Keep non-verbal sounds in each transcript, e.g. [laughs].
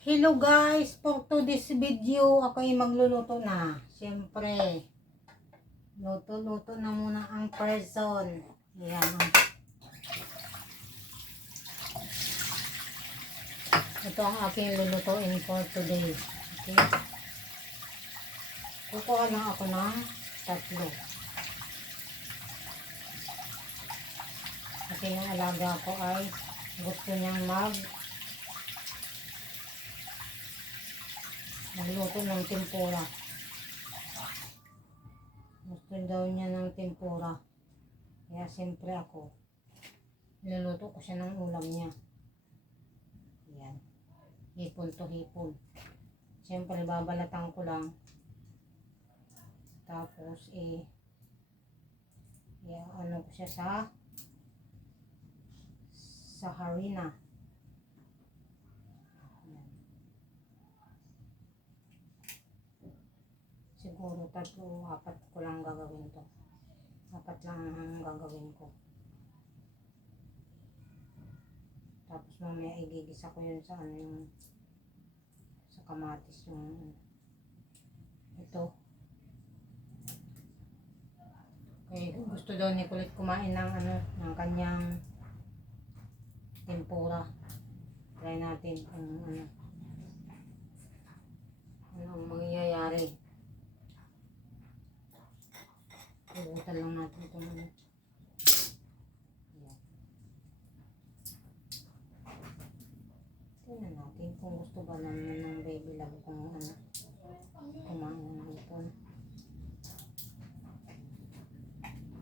Hello guys, for today's video, ako ay magluluto na. Siyempre, luto-luto na muna ang person. Yan. Ito ang aking lulutuin for today. Okay. Kukuha lang ako ng tatlo. Kasi yung alaga ko ay gusto niyang mag magluto ng tempura. Gusto daw niya ng tempura. Kaya siyempre ako, niluluto ko siya ng ulam niya. Yan. Hipon to hipon. Siyempre babalatan ko lang. Tapos eh, yeah, ano ko siya sa sa harina. Siguro tatlo, apat ko lang gagawin to. Apat lang ang gagawin ko. Tapos mamaya igigisa ko yun sa ano yung sa kamatis yung ito. Kaya gusto daw ni Kulit kumain ng ano, ng kanyang tempura. Try natin kung ano ano ang mangyayari. Pugutan lang natin itong ano. Tingnan natin kung gusto ba naman ng baby love kung ano. Kumain ng hipon.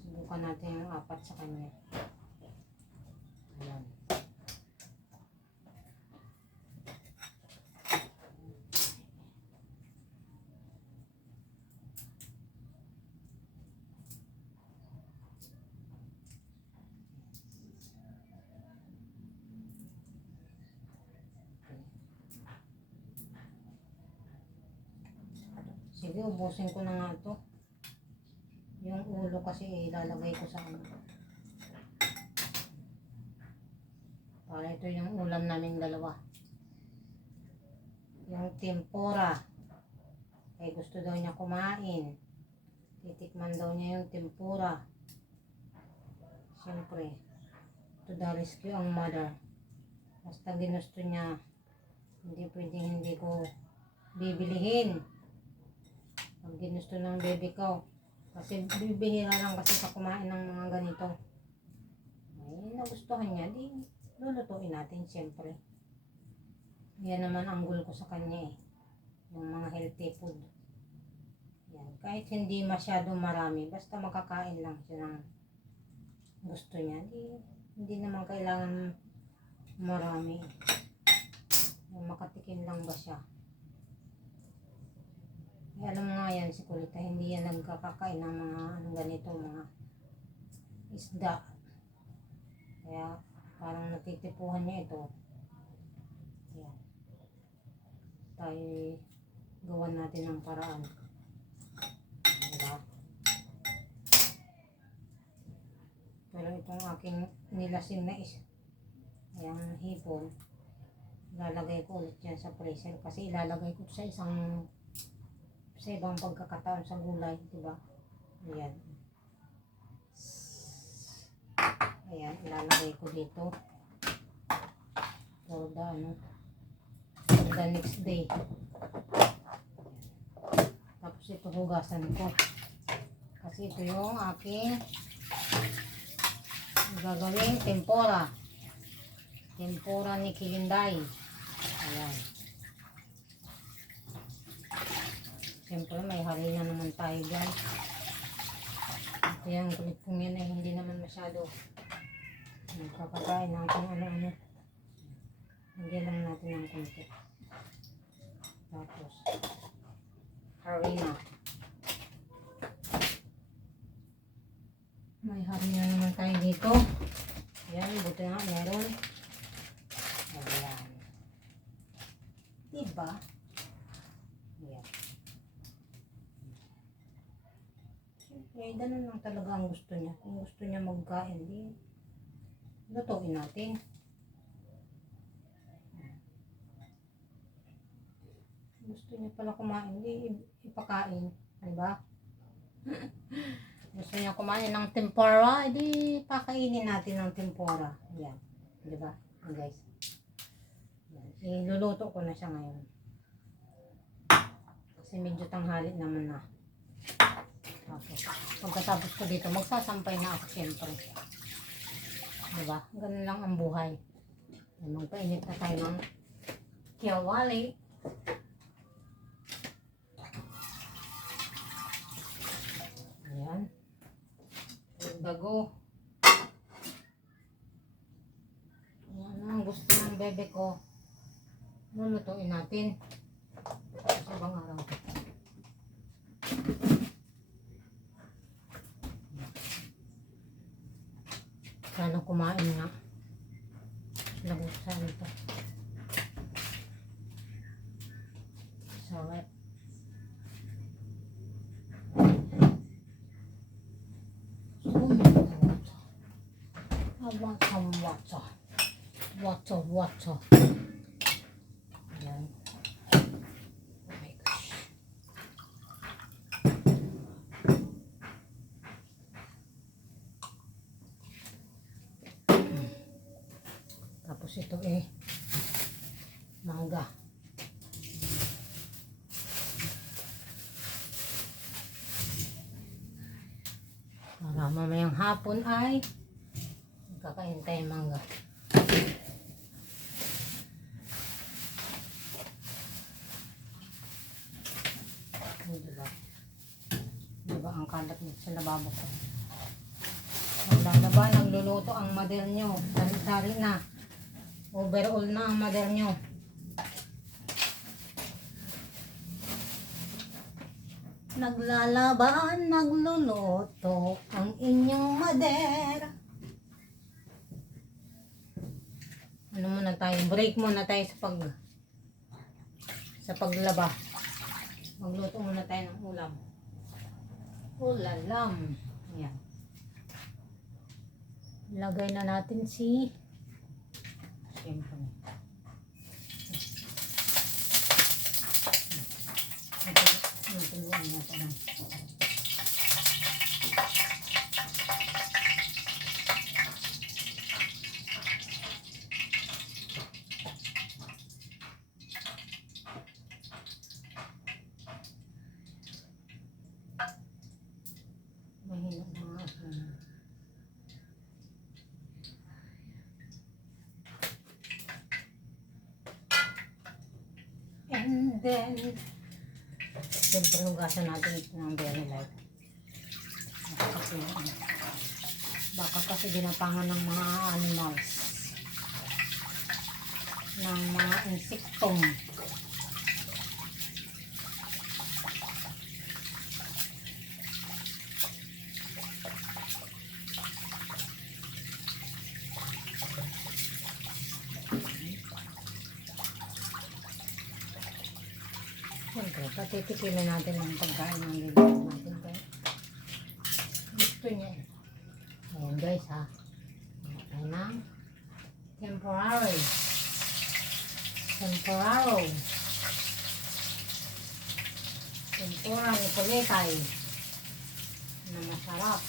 Subukan natin yung apat sa kanya. Ayan. Sige, ubusin ko na nga ito. Yung ulo kasi ilalagay ko sa ano. Para ito yung ulam naming dalawa. Yung tempura. Kaya gusto daw niya kumain. Titikman daw niya yung tempura. Siyempre, to the rescue ang mother. Basta ginusto niya, hindi pwedeng hindi ko bibilihin pag ginusto ng baby ko. Kasi bibihira lang kasi sa kumain ng mga ganito. Ay, nagustuhan niya, di lulutuin natin siyempre. Yan naman ang goal ko sa kanya eh. Yung mga healthy food. Yan. Kahit hindi masyado marami, basta makakain lang siya ng gusto niya. Di, hindi naman kailangan marami. Makatikim lang ba siya. Eh, alam nga yan si Kulita, hindi yan nagkakakain ng mga ano ganito, mga isda. Kaya parang natitipuhan niya ito. Yan. Tayo gawan natin ng paraan. Diba? Pero itong aking nilasin na is, yung hipon, ilalagay ko ulit yan sa freezer kasi ilalagay ko sa isang sa ibang pagkakataon sa gulay, di ba? Ayan. Ayan, ilalagay ko dito. For the, ano, for the next day. Tapos ito hugasan ko. Kasi ito yung aking gagawing tempura. Tempura ni Kilinday. Ayan. Siyempre, may harina naman tayo dyan. Ito yung kulit kong yan ay hindi naman masyado nagkakakain ng kung ano-ano. Hindi lang natin ng konti. Tapos, harina. May harina naman tayo dito. Ayan, buti nga meron. Ayan. Diba? Ayan. Siyempre, ganun lang talaga ang gusto niya. Kung gusto niya magkain, di lutuin natin. Gusto niya pala kumain. Hindi ipakain. Di ba? [laughs] Gusto niya kumain ng tempura. Edi pakainin natin ng tempura. Yan. Di ba? Yan, guys. Yan. Iluluto ko na siya ngayon. Kasi medyo tanghali naman na. Tapos, pagkatapos ko dito, magsasampay na ako siyempre. Diba? Ganun lang ang buhay. Magpainit na tayo ng kiyawali. Ayan. Dago. Ayan ang gusto ng bebe ko. Lulutuin natin. Sa ibang araw. nga. Lagusan ito. Sawat. Water, water, water. Tapos ito eh, mangga. Para mamayang hapon ay kakain tayo mangga. Diba? Diba ang kalat nito sa lababo ko? Maglalaba, nagluluto ang mother nyo. Sari-sari na. Overall na ang mother nyo. Naglalaban, nagluluto ang inyong mother. Ano muna tayo? Break muna tayo sa pag sa paglaba. Magluto muna tayo ng ulam. Ulalam. Ayan. Lagay na natin si เค็มตรงนี้มันจะมันจะรู้อะไรกัตรงนั้ง And then, siyempre hugasan natin ito ng very light. Kasi, baka kasi ginapangan ng mga animals. Ng mga insektong. Siyempre, patitikilan natin ang pagkain ng bibig natin. Guys. Gusto niya eh. Ayan guys ha. Ayan ng temporary. Temporaro. Tempura ni Kulitay. Na masarap.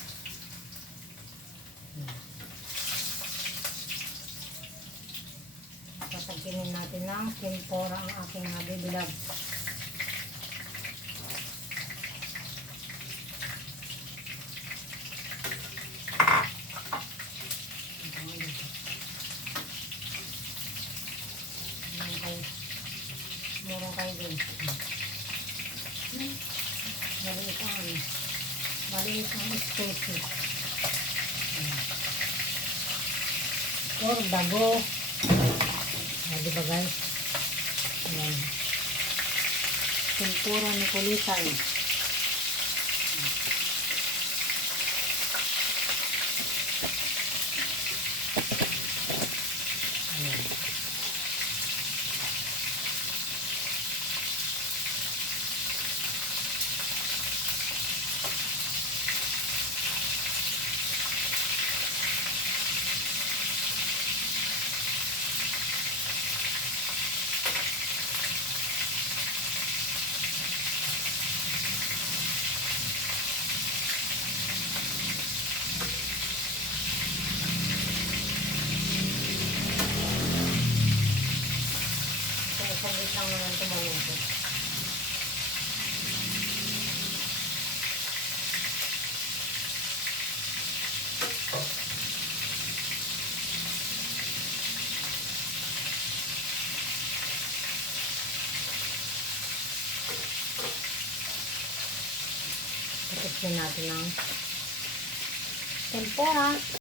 Pataginin natin ng tempura ang aking nabibilab. Meron ang. Maliit ang spicy. Or bago. Ah, di ba guys? Ayan. Tempura ni kulitan. Ayan. Din natin ng tempura.